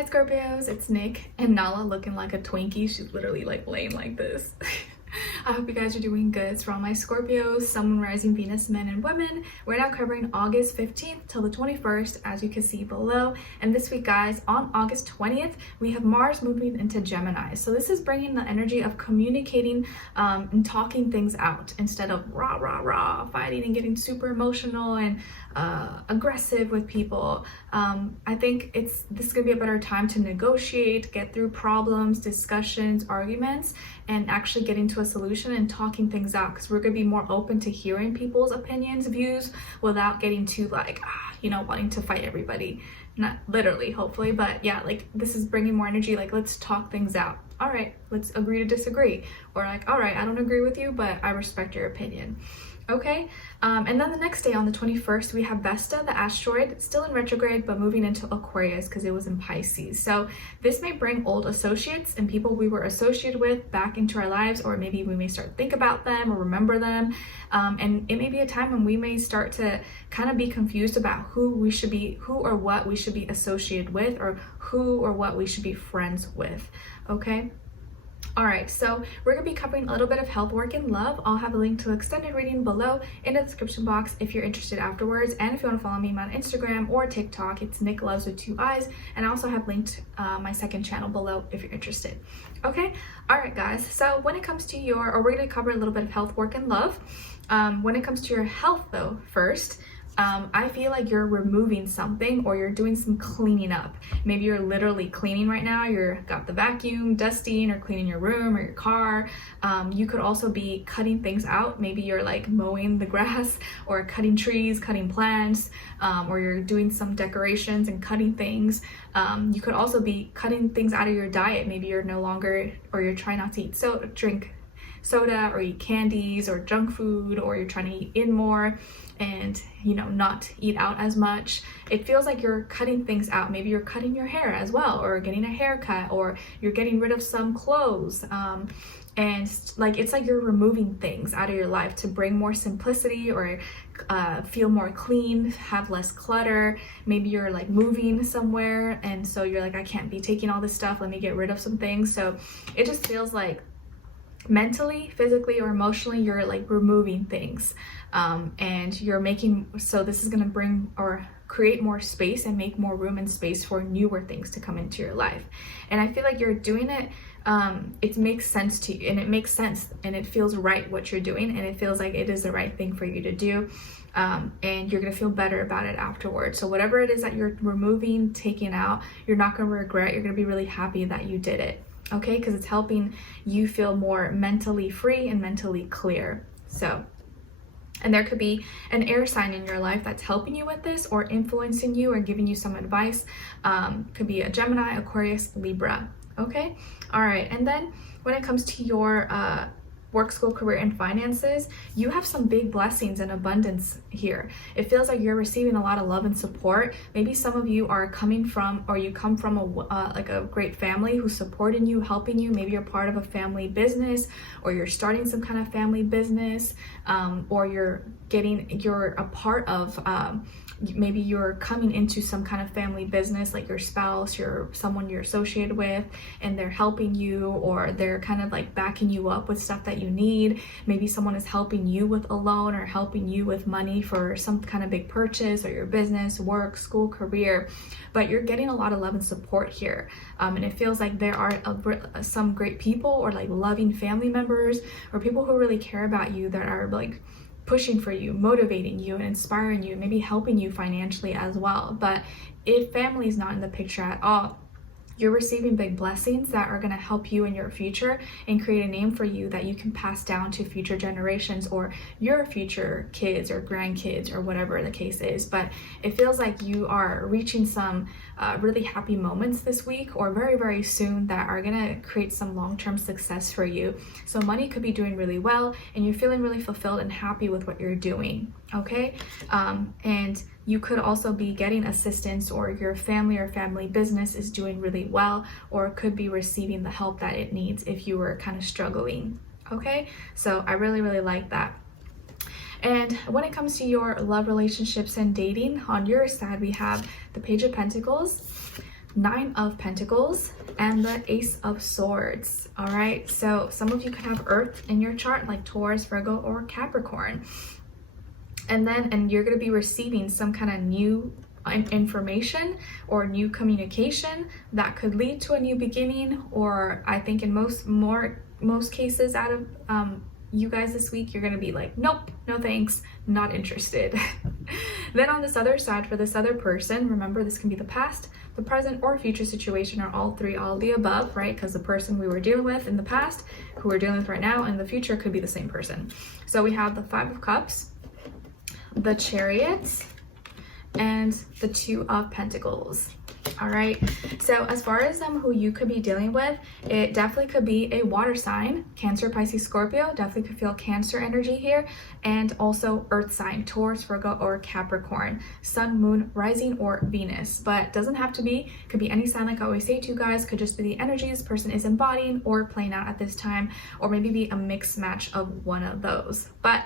Hi Scorpios, it's Nick and Nala looking like a Twinkie. She's literally like laying like this. I hope you guys are doing good. So all my Scorpios, Sun, Moon, Rising, Venus, men and women, we're now covering August 15th till the 21st, as you can see below. And this week, guys, on August 20th, we have Mars moving into Gemini. So this is bringing the energy of communicating and talking things out instead of rah, fighting and getting super emotional and aggressive with people. I think this is gonna be a better time to negotiate, get through problems, discussions, arguments, and actually getting to a solution and talking things out, because we're gonna be more open to hearing people's opinions, views, without getting too like, wanting to fight everybody. Not literally, hopefully, but yeah, like this is bringing more energy, like let's talk things out. All right, let's agree to disagree. Or like, all right, I don't agree with you, but I respect your opinion. Okay, and then the next day on the 21st, we have Vesta, the asteroid, still in retrograde, but moving into Aquarius because it was in Pisces. So this may bring old associates and people we were associated with back into our lives, or maybe we may start to think about them or remember them. And it may be a time when we may start to kind of be confused about who or what we should be associated with, or who or what we should be friends with, okay? All right, so we're gonna be covering a little bit of health, work, and love. I'll have a link to extended reading below in the description box if you're interested afterwards. And if you want to follow me on Instagram or TikTok, it's Nicloves with 2 eyes. And I also have linked my second channel below if you're interested. Okay, all right, guys. So when it comes to we're gonna cover a little bit of health, work, and love. When it comes to your health, though, first, I feel like you're removing something, or you're doing some cleaning up. Maybe you're literally cleaning right now. You're got the vacuum, dusting, or cleaning your room or your car. You could also be cutting things out. Maybe you're like mowing the grass, or cutting trees, cutting plants, or you're doing some decorations and cutting things. You could also be cutting things out of your diet. Maybe you're no longer, or you're trying not to drink soda or eat candies or junk food, or you're trying to eat in more and not eat out as much. It feels like you're cutting things out. Maybe you're cutting your hair as well, or getting a haircut, or you're getting rid of some clothes, and like it's like you're removing things out of your life to bring more simplicity, or feel more clean, have less clutter. Maybe you're like moving somewhere, and so you're like, I can't be taking all this stuff, let me get rid of some things. So it just feels like mentally, physically, or emotionally, you're like removing things, and you're making, so this is going to bring or create more space and make more room and space for newer things to come into your life. And I feel like you're doing it, it makes sense to you, and it makes sense, and it feels right what you're doing, and it feels like it is the right thing for you to do, and you're gonna feel better about it afterwards. So whatever it is that you're removing, taking out, you're not gonna regret. You're gonna be really happy that you did it. Okay, because it's helping you feel more mentally free and mentally clear. So, and there could be an air sign in your life that's helping you with this, or influencing you, or giving you some advice. Could be a Gemini, Aquarius, Libra. Okay, all right. And then when it comes to your work, school, career, and finances, you have some big blessings and abundance here. It feels like you're receiving a lot of love and support. Maybe some of you are coming from, or you come from a great family who's supporting you, helping you. Maybe you're part of a family business, or you're starting some kind of family business, or you're a part of, maybe you're coming into some kind of family business, like your spouse, someone you're associated with, and they're helping you, or they're kind of like backing you up with stuff that you need. Maybe someone is helping you with a loan, or helping you with money for some kind of big purchase, or your business, work, school, career. But you're getting a lot of love and support here. And it feels like there are some great people, or like loving family members, or people who really care about you, that are like pushing for you, motivating you, and inspiring you, maybe helping you financially as well. But if family is not in the picture at all, you're receiving big blessings that are going to help you in your future and create a name for you that you can pass down to future generations, or your future kids or grandkids, or whatever the case is. But it feels like you are reaching some really happy moments this week, or very, very soon, that are going to create some long-term success for you. So money could be doing really well, and you're feeling really fulfilled and happy with what you're doing. Okay, and you could also be getting assistance, or your family or family business is doing really well, or could be receiving the help that it needs if you were kind of struggling. Okay, so I really, really like that. And when it comes to your love, relationships, and dating, on your side, we have the Page of Pentacles, Nine of Pentacles and the Ace of Swords. All right, so some of you could have Earth in your chart, like Taurus, Virgo, or Capricorn. And you're going to be receiving some kind of new information or new communication that could lead to a new beginning. Or I think in most cases out of you guys this week, you're going to be like, nope, no thanks, not interested. Then on this other side, for this other person, remember this can be the past, the present, or future situation, or all three, all of the above, right? Because the person we were dealing with in the past, who we're dealing with right now, in the future could be the same person. So we have the Five of Cups, the Chariot, and the Two of Pentacles. All right, so as far as who you could be dealing with, it definitely could be a water sign, Cancer, Pisces, Scorpio. Definitely could feel Cancer energy here, and also earth sign, Taurus, Virgo, or Capricorn, Sun, Moon, Rising, or Venus. But doesn't have to be, could be any sign. Like I always say to you guys, could just be the energy this person is embodying or playing out at this time, or maybe be a mixed match of one of those. But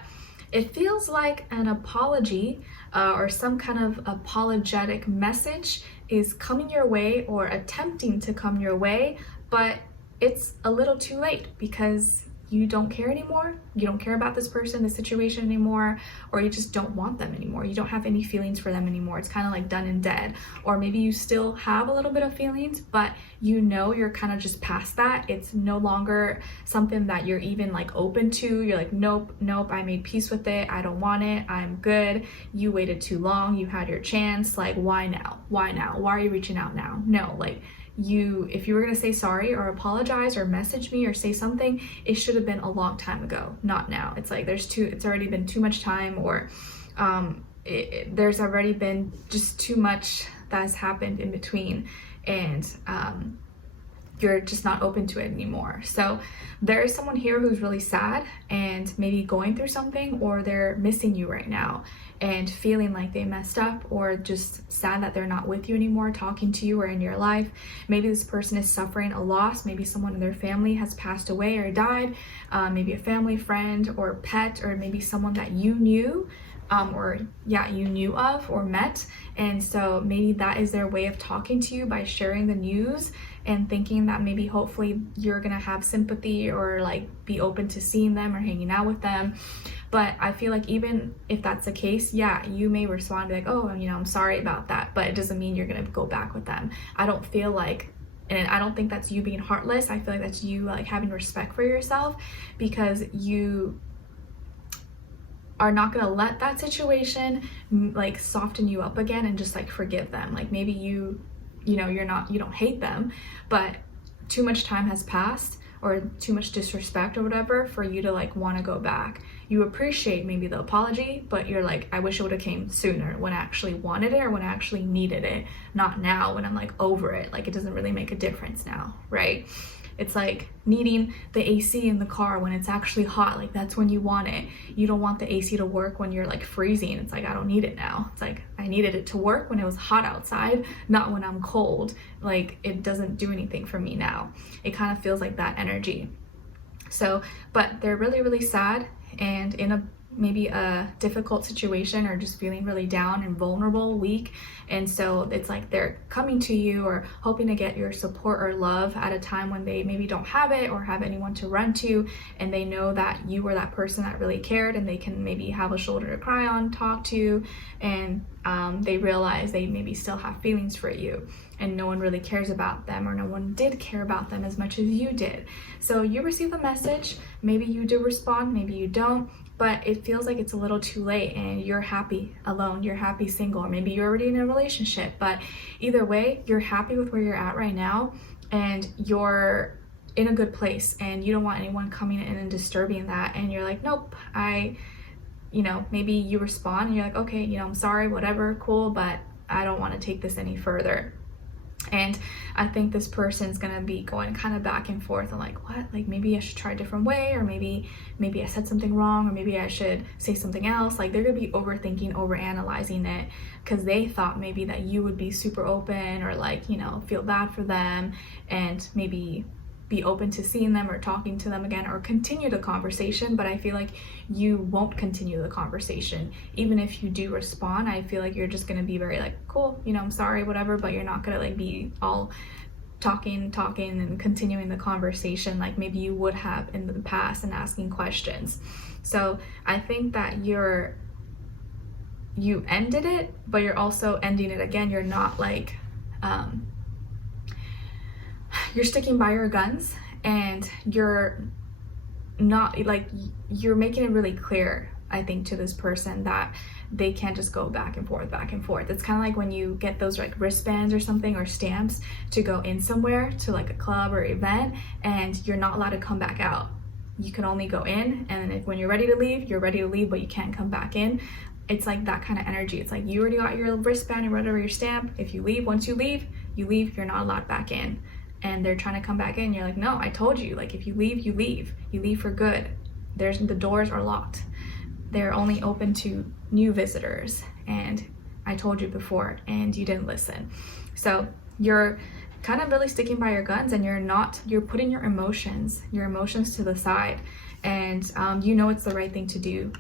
it feels like an apology or some kind of apologetic message is coming your way or attempting to come your way, but it's a little too late because you don't care anymore. You don't care about this person, the situation anymore, or you just don't want them anymore. You don't have any feelings for them anymore. It's kind of like done and dead. Or maybe you still have a little bit of feelings, but you know you're kind of just past that. It's no longer something that you're even like open to. You're like, nope, I made peace with it. I don't want it. I'm good. You waited too long. You had your chance. Like, why now? Why now? Why are you reaching out now? No, like, if you were going to say sorry or apologize or message me or say something, it should have been a long time ago, not now. It's like it's already been too much time, or there's already been just too much that has happened in between, and you're just not open to it anymore. So there is someone here who's really sad and maybe going through something, or they're missing you right now and feeling like they messed up, or just sad that they're not with you anymore, talking to you or in your life. Maybe this person is suffering a loss. Maybe someone in their family has passed away or died, maybe a family friend or pet, or maybe someone that you knew you knew of or met. And so maybe that is their way of talking to you, by sharing the news and thinking that maybe hopefully you're gonna have sympathy or like be open to seeing them or hanging out with them. But I feel like even if that's the case, yeah, you may respond like, oh, I'm sorry about that, but it doesn't mean you're gonna go back with them. I don't feel like, and I don't think that's you being heartless. I feel like that's you like having respect for yourself, because you are not gonna let that situation like soften you up again and just like forgive them. Like maybe you don't hate them, but too much time has passed, or too much disrespect or whatever for you to like want to go back. You appreciate maybe the apology, but you're like, I wish it would have came sooner, when I actually wanted it or when I actually needed it, not now when I'm like over it. Like it doesn't really make a difference now, right? It's like needing the AC in the car when it's actually hot. Like that's when you want it. You don't want the AC to work when you're like freezing. It's like, I don't need it now. It's like, I needed it to work when it was hot outside, not when I'm cold. Like it doesn't do anything for me now. It kind of feels like that energy. So, but they're really, really sad and in maybe a difficult situation, or just feeling really down and vulnerable, weak. And so it's like they're coming to you or hoping to get your support or love at a time when they maybe don't have it or have anyone to run to, and they know that you were that person that really cared, and they can maybe have a shoulder to cry on, talk to, and they realize they maybe still have feelings for you, and no one really cares about them, or no one did care about them as much as you did. So you receive the message, maybe you do respond, maybe you don't, but it feels like it's a little too late, and you're happy alone, you're happy single, or maybe you're already in a relationship. But either way, you're happy with where you're at right now, and you're in a good place, and you don't want anyone coming in and disturbing that. And you're like, nope, maybe you respond and you're like, okay, I'm sorry, whatever, cool, but I don't want to take this any further. And I think this person's gonna be going kind of back and forth and like, what? Like maybe I should try a different way, or maybe I said something wrong, or maybe I should say something else. Like they're gonna be overthinking, overanalyzing it, because they thought maybe that you would be super open, or like, feel bad for them, and maybe be open to seeing them or talking to them again or continue the conversation, but I feel like you won't continue the conversation. Even if you do respond, I feel like you're just gonna be very like, cool, you know, I'm sorry, whatever, but you're not gonna like be all talking and continuing the conversation like maybe you would have in the past and asking questions. So I think that you ended it, but you're also ending it again. You're not like you're sticking by your guns, and you're not like, you're making it really clear, I think, to this person that they can't just go back and forth. It's kind of like when you get those like wristbands or something, or stamps to go in somewhere, to like a club or event, and you're not allowed to come back out. You can only go in, and then when you're ready to leave, you're ready to leave, but you can't come back in. It's like that kind of energy. It's like you already got your wristband or whatever, your stamp. If you leave, once you leave, you're not allowed back in. And they're trying to come back in. You're like, no, I told you, like if you leave, you leave for good. The doors are locked. They're only open to new visitors, and I told you before and you didn't listen. So you're kind of really sticking by your guns, and you're putting your emotions to the side, and you know it's the right thing to do,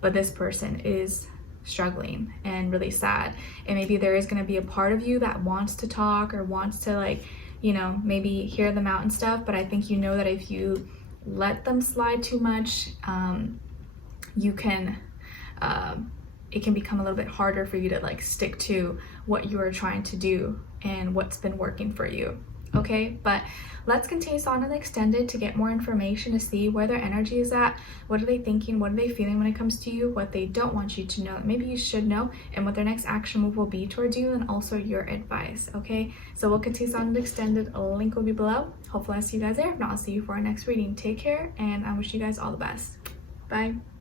but this person is struggling and really sad, and maybe there is going to be a part of you that wants to talk or wants to like, you know, maybe hear them out and stuff, but I think you know that if you let them slide too much, you can it can become a little bit harder for you to like stick to what you are trying to do and what's been working for you. Okay, but let's continue on and extended to get more information, to see where their energy is at, what are they thinking, what are they feeling when it comes to you, what they don't want you to know that maybe you should know, and what their next action move will be towards you, and also your advice. Okay, so we'll continue on and extended. A link will be below. Hopefully I'll see you guys there. If not, I'll see you for our next reading. Take care, and I wish you guys all the best. Bye.